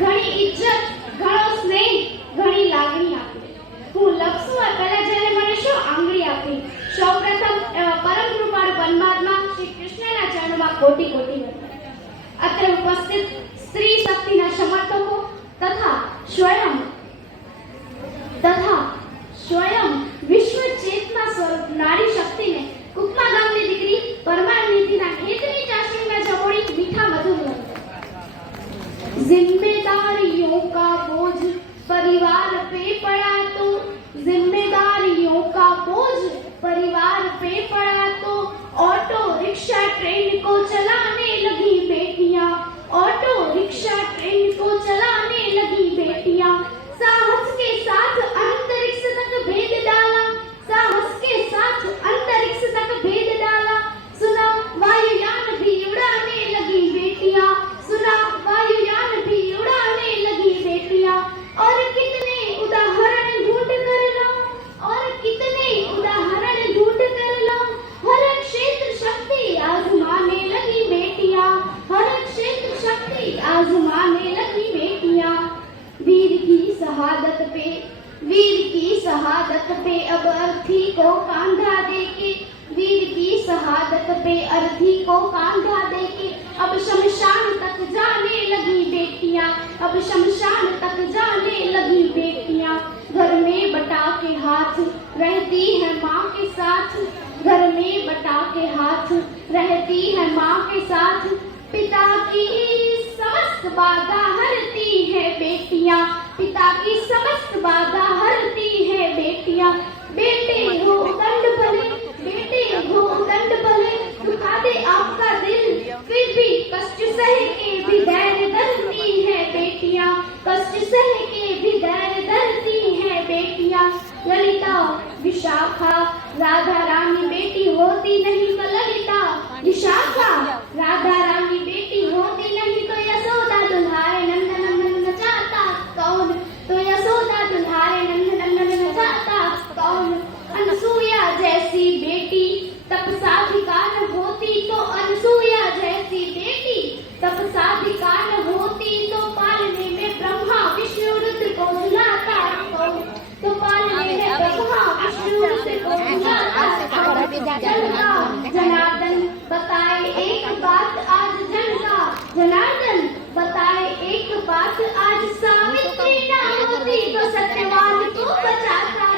ઘણી ઇજ્જત, ઘણો સ્નેહ, ઘણી લાગણી આપી. હું લખશું આ પહેલા જ્યારે મને શું આંગળી આપી. સૌપ્રથમ પરમ કૃપાળુ પરમાત્મા શ્રી કૃષ્ણના ચરણોમાં કોટી કોટી વંદન. અત્રે ઉપસ્થિત સ્ત્રી શક્તિના સમર્થકો તથા સ્વયં વિશ્વ ચેતના સ્વરૂપ નારી શક્તિને કુકમા ગામની દીકરી પરમાર નીતિના હેતની ચાસણીમાં જમોડી મીઠા મધુર વંદન. जिम्मेदारियों का बोझ परिवार पे पड़ा तो, जिम्मेदारियों का बोझ परिवार पे पड़ा तो, ऑटो रिक्शा ट्रेन को चलाने लगी बेटियां, ऑटो रिक्शा ट्रेन को चलाने लगी बेटियां. साहस के साथ अंतरिक्ष तक भेद डाला, साहस के साथ अंतरिक्ष तक भेद डाला. सुना वायुयान भी उड़ाने लगी बेटियां, सुना वायुयान भी उड़ाने लगी बेटियां. और कितने उदाहरण ढूंढ कर लाऊं, और कितने उदाहरण ढूंढ कर लाऊं. हर क्षेत्र शक्ति आजमाने लगी बेटियां, हर क्षेत्र शक्ति आजमाने लगी बेटियां. वीर की शहादत पे अब अर्थी को कांधा देके, वीर की शहादत पे अर्थी को कांधा देके अब शमशान तक जाने लगी बेटियां, अब शमशान तक जाने लगी बेटियां. घर में बटा के हाथ रहती है माँ के साथ, घर में बटा के हाथ रहती है माँ के साथ. पिता की समस्त बाधा हरती है बेटियां, पिता की समस्त बाधा हरती है बेटियां. बेटे हो दंड भले, बेटे हो दंड भले, दुखा दे आपका दिल, फिर भी कष्ट सह के भी धैर्य धरती है बेटियां, कष्ट सह के भी धैर्य धरती है बेटियां. ललिता विशाखा राधा रानी बेटी होती नहीं तो ललिता विशाखा राधा रानी बेटी होती नहीं तो यशोदा दुल्हारे नंदन नंदन नचाता कौन, तो यशोदा दुल्हारे नंदन नंदन नचाता कौन. अनसुया जैसी बेटी तपसाधिका न होती तो, अनसुया जैसी बेटी तपसाधिका न होती तो पालने में ब्रह्मा विष्णु रुद्र को झुलाता कौन, तो पालने में ब्रह्मा विष्णु रुद्र को झुलाता कौन. जनता जनार्दन बताए एक बात आज, जनता जनार्दन बताए एक बात आज. सावित्री न होती तो सत्यवान को बचाता